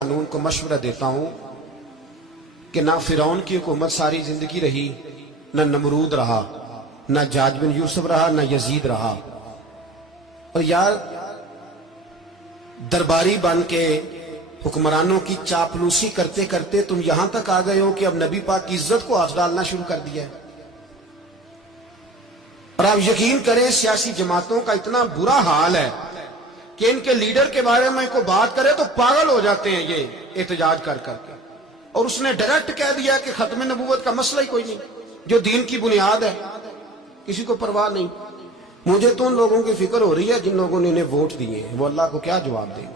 قانون کو مشورہ دیتا ہوں کہ نہ فرعون کی حکومت ساری زندگی رہی، نہ نمرود رہا، نہ جاج بن یوسف رہا، نہ یزید رہا۔ اور یار درباری بن کے حکمرانوں کی چاپلوسی کرتے کرتے تم یہاں تک آ گئے ہو کہ اب نبی پاک کی عزت کو ہاتھ ڈالنا شروع کر دیا ہے۔ اور آپ یقین کریں سیاسی جماعتوں کا اتنا برا حال ہے کہ ان کے لیڈر کے بارے میں کوئی بات کرے تو پاگل ہو جاتے ہیں یہ احتجاج کر کر کے۔ اور اس نے ڈائریکٹ کہہ دیا کہ ختم نبوت کا مسئلہ ہی کوئی نہیں، جو دین کی بنیاد ہے، کسی کو پرواہ نہیں۔ مجھے تو ان لوگوں کی فکر ہو رہی ہے جن لوگوں نے انہیں ووٹ دیے ہیں، وہ اللہ کو کیا جواب دیں۔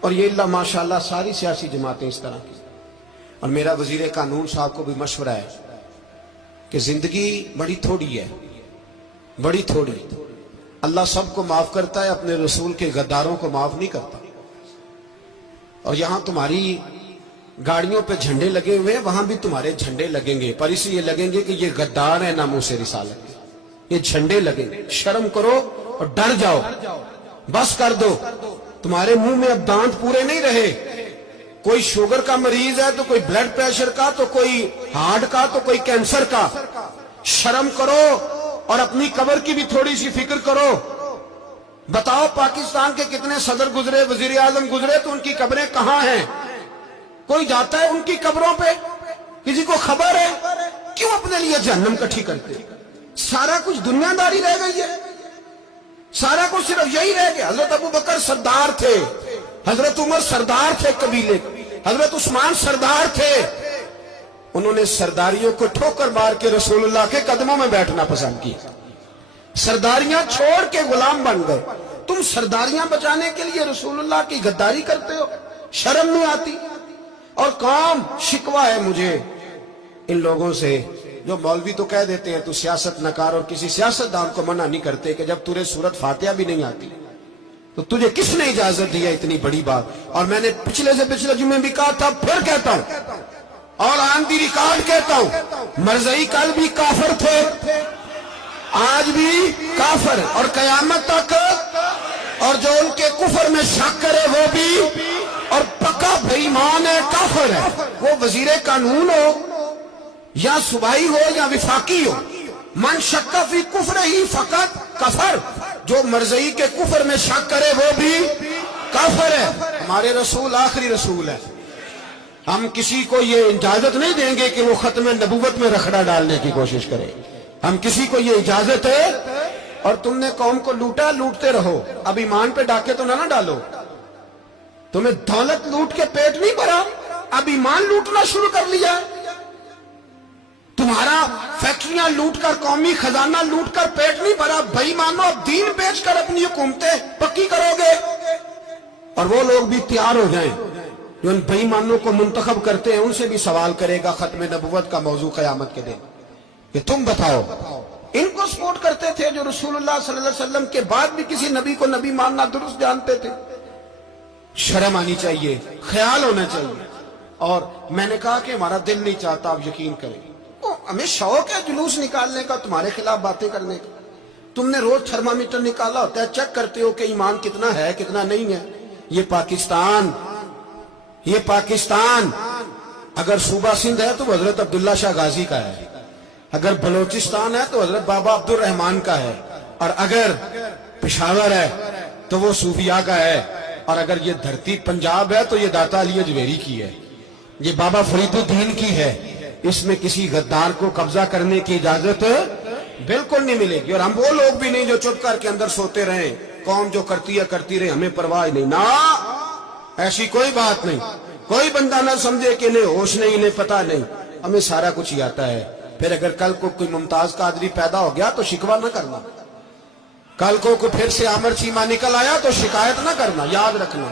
اور یہ اللہ ماشاءاللہ ساری سیاسی جماعتیں اس طرح کی۔ اور میرا وزیر قانون صاحب کو بھی مشورہ ہے کہ زندگی بڑی تھوڑی ہے، بڑی تھوڑی۔ اللہ سب کو معاف کرتا ہے، اپنے رسول کے غداروں کو معاف نہیں کرتا۔ اور یہاں تمہاری گاڑیوں پہ جھنڈے لگے ہوئے ہیں، وہاں بھی تمہارے جھنڈے لگیں گے، پر اس لیے لگیں گے کہ یہ غدار ہے ناموس رسالت کے، یہ جھنڈے لگیں گے۔ شرم کرو اور ڈر جاؤ، بس کر دو۔ تمہارے منہ میں اب دانت پورے نہیں رہے۔ کوئی شوگر کا مریض ہے تو کوئی بلڈ پریشر کا، تو کوئی ہارٹ کا، تو کوئی کینسر کا۔ شرم کرو اور اپنی قبر کی بھی تھوڑی سی فکر کرو۔ بتاؤ پاکستان کے کتنے صدر گزرے، وزیر اعظم گزرے، تو ان کی قبریں کہاں ہیں؟ کوئی جاتا ہے ان کی قبروں پہ؟ کسی کو خبر ہے؟ کیوں اپنے لیے جہنم کٹھی کرتے؟ سارا کچھ دنیا داری رہ گئی ہے، سارا کچھ صرف یہی رہ گیا۔ حضرت ابو بکر سردار تھے، حضرت عمر سردار تھے قبیلے، حضرت عثمان سردار تھے۔ انہوں نے سرداریوں کو ٹھوکر مار کے رسول اللہ کے قدموں میں بیٹھنا پسند کیا، سرداریاں چھوڑ کے غلام بن گئے۔ تم سرداریاں بچانے کے لیے رسول اللہ کی غداری کرتے ہو، شرم نہیں آتی؟ اور کام شکوہ ہے مجھے ان لوگوں سے جو مولوی تو کہہ دیتے ہیں تو سیاست نکار، اور کسی سیاستدان کو منع نہیں کرتے کہ جب تجھے سورت فاتحہ بھی نہیں آتی تو تجھے کس نے اجازت دی ہے اتنی بڑی بات؟ اور میں نے پچھلے سے پچھلے جمعے بھی کہا تھا، پھر کہتا ہوں اور آن دی ریکارڈ کہتا ہوں، مرزائی کل بھی کافر تھے، آج بھی کافر، اور قیامت تک۔ اور جو ان کے کفر میں شک کرے وہ بھی، اور پکا بے ایمان ہے، کافر ہے۔ وہ وزیر قانون ہو یا صوبائی ہو یا وفاقی ہو، من شک فی کفر ہی فقط کفر۔ جو مرزائی کے کفر میں شک کرے وہ بھی کافر ہے۔ ہمارے رسول آخری رسول ہے، ہم کسی کو یہ اجازت نہیں دیں گے کہ وہ ختم نبوت میں رکھڑا ڈالنے کی کوشش کرے۔ ہم کسی کو یہ اجازت ہے۔ اور تم نے قوم کو لوٹا، لوٹتے رہو، اب ایمان پہ ڈاکے تو نہ ڈالو۔ تمہیں دولت لوٹ کے پیٹ نہیں بھرا، اب ایمان لوٹنا شروع کر لیا۔ تمہارا فیکٹریاں لوٹ کر، قومی خزانہ لوٹ کر پیٹ نہیں بھرا، بھائی مانو اب دین بیچ کر اپنی حکومتیں پکی کرو گے۔ اور وہ لوگ بھی تیار ہو جائیں جو ان بے ایمانوں کو منتخب کرتے ہیں، ان سے بھی سوال کرے گا ختم نبوت کا موضوع قیامت کے دن کہ تم بتاؤ۔ ان کو سپورٹ کرتے تھے جو رسول اللہ صلی اللہ علیہ وسلم کے بعد بھی کسی نبی کو نبی ماننا درست جانتے تھے۔ شرم آنی چاہیے، خیال ہونا چاہیے۔ اور میں نے کہا کہ ہمارا دل نہیں چاہتا، آپ یقین کریں، ہمیں شوق ہے جلوس نکالنے کا، تمہارے خلاف باتیں کرنے کا۔ تم نے روز تھرمامیٹر نکالا ہوتا ہے، چیک کرتے ہو کہ ایمان کتنا ہے کتنا نہیں ہے۔ یہ پاکستان اگر صوبہ سندھ ہے تو حضرت عبداللہ شاہ غازی کا ہے، اگر بلوچستان ہے تو حضرت بابا عبد الرحمان کا ہے، اور اگر پشاور ہے تو وہ صوفیاء کا ہے، اور اگر یہ دھرتی پنجاب ہے تو یہ داتا علی اجویری کی ہے، یہ بابا فرید الدین کی ہے۔ اس میں کسی غدار کو قبضہ کرنے کی اجازت بالکل نہیں ملے گی۔ اور ہم وہ لوگ بھی نہیں جو چپ کر کے اندر سوتے رہیں، قوم جو کرتی ہے کرتی رہے، ہمیں پرواہ نہیں۔ نہ، ایسی کوئی بات نہیں۔ کوئی بندہ نہ سمجھے کہ انہیں ہوش نہیں، انہیں پتہ نہیں، ہمیں سارا کچھ ہی آتا ہے۔ پھر اگر کل کو کوئی ممتاز قادری پیدا ہو گیا تو شکوہ نہ کرنا، کل کو کوئی پھر سے عامر چیمہ نکل آیا تو شکایت نہ کرنا، یاد رکھنا۔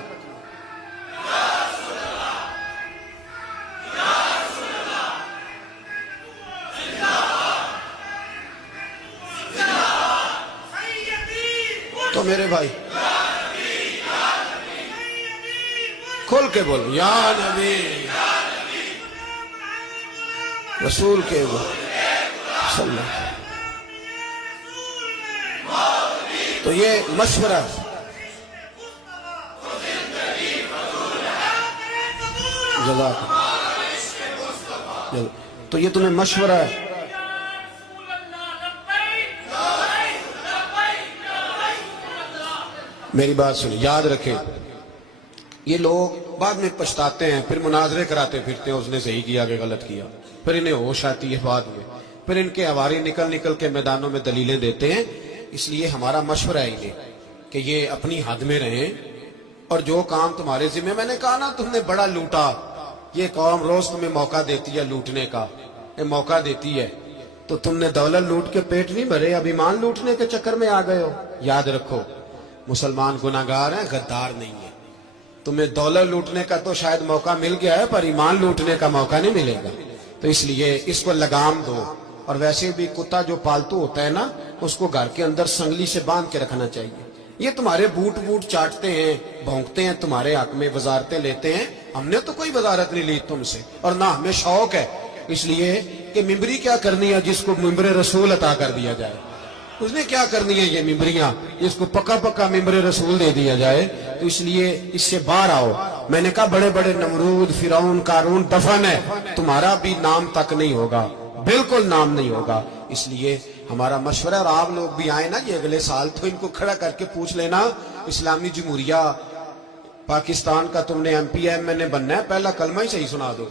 تو میرے بھائی کھول کے بولو، یا نبی رسول کے بولو صلی اللہ علیہ وسلم۔ تو یہ مشورہ جزاک اللہ۔ تو یہ تمہیں مشورہ ہے، میری بات سنیں، یاد رکھیں، یہ لوگ بعد میں پچھتاتے ہیں، پھر مناظرے کراتے پھرتے ہیں، اس نے صحیح کیا کہ غلط کیا، پھر انہیں ہوش آتی ہے بعد میں، پھر ان کے ہواری نکل نکل کے میدانوں میں دلیلیں دیتے ہیں۔ اس لیے ہمارا مشورہ ہے انہیں کہ یہ اپنی حد میں رہیں، اور جو کام تمہارے ذمہ، میں نے کہا نا تم نے بڑا لوٹا، یہ قوم روز تمہیں موقع دیتی ہے لوٹنے کا، یہ موقع دیتی ہے، تو تم نے دولت لوٹ کے پیٹ نہیں بھرے، اب ایمان لوٹنے کے چکر میں آ گئے ہو۔ یاد رکھو، مسلمان گناہگار ہیں، غدار نہیں ہے۔ تمہیں دولت لوٹنے کا تو شاید موقع مل گیا ہے، پر ایمان لوٹنے کا موقع نہیں ملے گا، تو اس لیے اس کو لگام دو۔ اور ویسے بھی کتا جو پالتو ہوتا ہے نا، اس کو گھر کے اندر سنگلی سے باندھ کے رکھنا چاہیے۔ یہ تمہارے بوٹ چاٹتے ہیں، بھونکتے ہیں تمہارے حق میں، وزارتیں لیتے ہیں، ہم نے تو کوئی وزارت نہیں لی تم سے، اور نہ ہمیں شوق ہے، اس لیے کہ ممبری کیا کرنی ہے جس کو ممبر رسول عطا کر دیا جائے، اس نے کیا کرنی ہے یہ ممبریاں جس کو پکا پکا ممبر رسول دے دیا جائے، تو اس لیے اس سے باہر آؤ۔ میں نے کہا بڑے بڑے نمرود، فرعون، قارون دفن ہے، تمہارا بھی نام تک نہیں ہوگا، بالکل نام نہیں ہوگا۔ اس لیے ہمارا مشورہ، اور آپ لوگ بھی آئے نا یہ اگلے سال، تو ان کو کھڑا کر کے پوچھ لینا، اسلامی جمہوریہ پاکستان کا تم نے ایم پی ایم نے بننا ہے، پہلا کلمہ ہی صحیح سنا دو،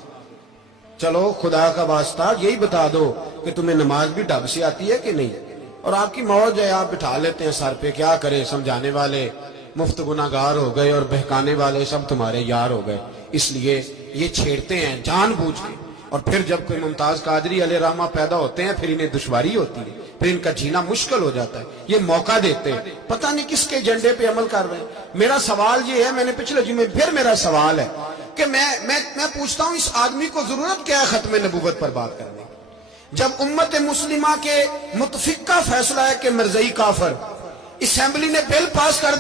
چلو خدا کا واسطہ یہی بتا دو کہ تمہیں نماز بھی ڈھب سے آتی ہے کہ نہیں، اور آپ کی موج ہے، آپ بٹھا لیتے ہیں سر پہ، کیا کرے، سمجھانے والے مفت گناہگار ہو گئے اور بہکانے والے سب تمہارے یار ہو گئے۔ اس لیے یہ چھیڑتے ہیں جان بوجھ کے، اور پھر جب کوئی ممتاز قادری علیہ رحمہ پیدا ہوتے ہیں، پھر انہیں دشواری ہوتی ہے، پھر ان کا جینا مشکل ہو جاتا ہے، یہ موقع دیتے ہیں، پتہ نہیں کس کے ایجنڈے پہ عمل کر رہے ہیں۔ میرا سوال یہ ہے، میں نے پچھلے جمعے پھر میرا سوال ہے کہ میں پوچھتا ہوں، اس آدمی کو ضرورت کیا ہے ختم نبوت پر بات کرنے کی، جب امت مسلمہ کے متفقہ فیصلہ ہے کہ مرزائی کافر، اسمبلی نے بل پاس کر